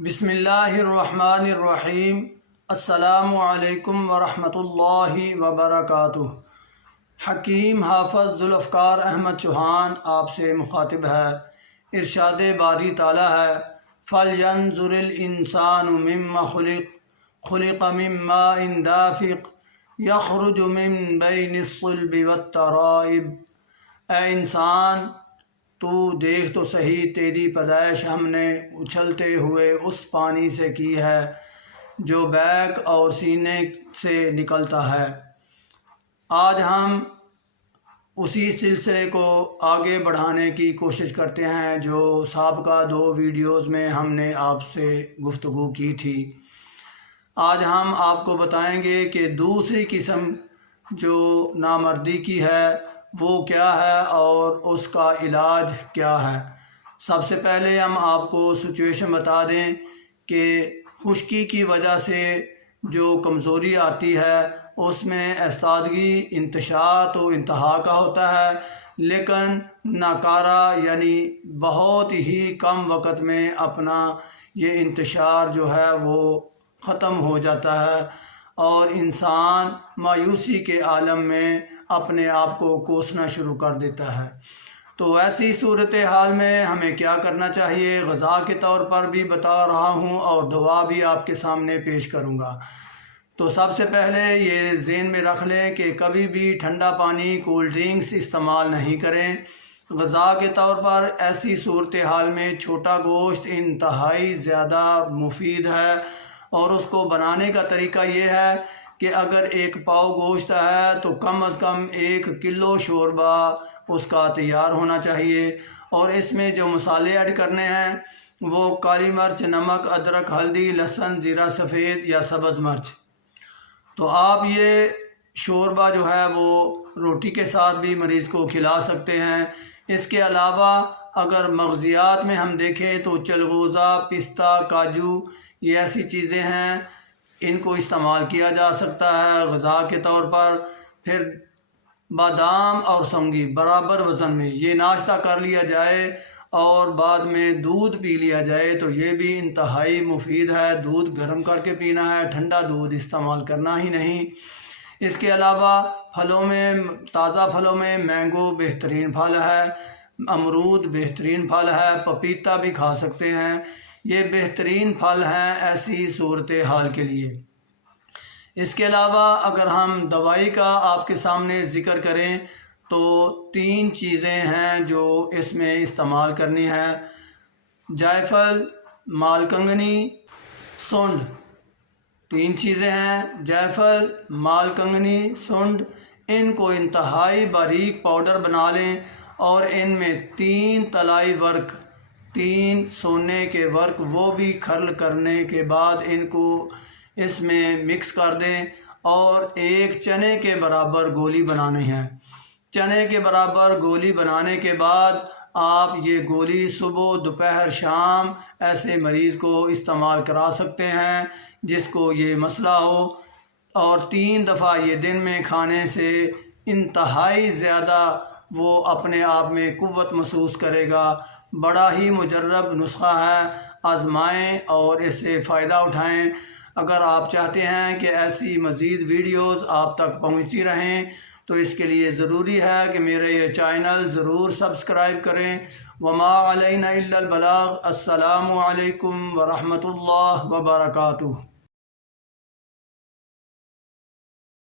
बिस्मिल्लाहिर्रहमानिर्रहीम। अस्सलामु अलैकुम वरहमतुल्लाहि वबरकातुह। हकीम हाफ़िज़ ज़ुल्फ़िकार अहमद चौहान आपसे मुखातिब है। इरशाद बारी ताला है, फ़लयंज़ुरिल इंसानु मिम्मा खुलिक़ मिन माइन दाफ़िक़ यख़रुजु मिन बैनिस्सुल्बि वत्तराइब। ए इंसान, तू देख तो सही, तेरी पैदाइश हमने उछलते हुए उस पानी से की है जो बैक और सीने से निकलता है। आज हम उसी सिलसिले को आगे बढ़ाने की कोशिश करते हैं जो साबका 2 वीडियोज़ में हमने आपसे गुफ्तगू की थी। आज हम आपको बताएंगे कि दूसरी किस्म जो नामर्दी की है वो क्या है और उसका इलाज क्या है। सबसे पहले हम आपको सिचुएशन बता दें कि खुश्की की वजह से जो कमज़ोरी आती है उसमें इस्तादगी इंतशार तो इंतहा का होता है, लेकिन नाकारा यानी बहुत ही कम वक़्त में अपना ये इंतशार जो है वो ख़त्म हो जाता है और इंसान मायूसी के आलम में अपने आप को कोसना शुरू कर देता है। तो ऐसी सूरत हाल में हमें क्या करना चाहिए, ग़ज़ा के तौर पर भी बता रहा हूँ और दुआ भी आपके सामने पेश करूँगा। तो सबसे पहले ये ज़हन में रख लें कि कभी भी ठंडा पानी, कोल्ड ड्रिंक्स इस्तेमाल नहीं करें। ग़ज़ा के तौर पर ऐसी सूरत हाल में छोटा गोश्त इंतहाई ज़्यादा मुफीद है और उसको बनाने का तरीका ये है कि अगर 1 पाव गोश्त है तो कम अज़ कम 1 किलो शोरबा उसका तैयार होना चाहिए और इसमें जो मसाले ऐड करने हैं वो काली मिर्च, नमक, अदरक, हल्दी, लहसुन, ज़ीरा सफ़ेद या सब्ज़ मिर्च। तो आप ये शोरबा जो है वो रोटी के साथ भी मरीज़ को खिला सकते हैं। इसके अलावा अगर मग़ज़ियात में हम देखें तो चलगोज़ा, पिस्ता, काजू ये ऐसी चीज़ें हैं, इनको इस्तेमाल किया जा सकता है ग़ज़ा के तौर पर। फिर बादाम और सौंगी बराबर वज़न में ये नाश्ता कर लिया जाए और बाद में दूध पी लिया जाए तो ये भी इंतहाई मुफीद है। दूध गर्म करके पीना है, ठंडा दूध इस्तेमाल करना ही नहीं। इसके अलावा फलों में, ताज़ा फलों में मैंगो बेहतरीन फल है, अमरूद बेहतरीन फल है, पपीता भी खा सकते हैं। ये बेहतरीन फल हैं ऐसी सूरत हाल के लिए। इसके अलावा अगर हम दवाई का आपके सामने ज़िक्र करें तो 3 चीज़ें हैं जो इसमें इस्तेमाल करनी है। जायफल, मालकंगनी, सुंड, 3 चीज़ें हैं। जायफल, मालकंगनी, सुंड, इनको इंतहाई बारीक पाउडर बना लें और इनमें 3 तलाई वर्क, 3 सोने के वर्क वो भी खर्ल करने के बाद इनको इसमें मिक्स कर दें और 1 चने के बराबर गोली बनानी है। चने के बराबर गोली बनाने के बाद आप ये गोली सुबह, दोपहर, शाम ऐसे मरीज़ को इस्तेमाल करा सकते हैं जिसको ये मसला हो और 3 दफ़ा ये दिन में खाने से इंतहाई ज़्यादा वो अपने आप में क़ुव्वत महसूस करेगा। बड़ा ही मुजर्रब नुस्खा है, आज़माएं और इससे फ़ायदा उठाएं। अगर आप चाहते हैं कि ऐसी मज़ीद वीडियोज़ आप तक पहुंचती रहें तो इसके लिए ज़रूरी है कि मेरे ये चैनल ज़रूर सब्सक्राइब करें। वमा अलैना इल्लल बलाग। अस्सलामु अलैकुम वरहमतुल्लाहि वबरकातुहू।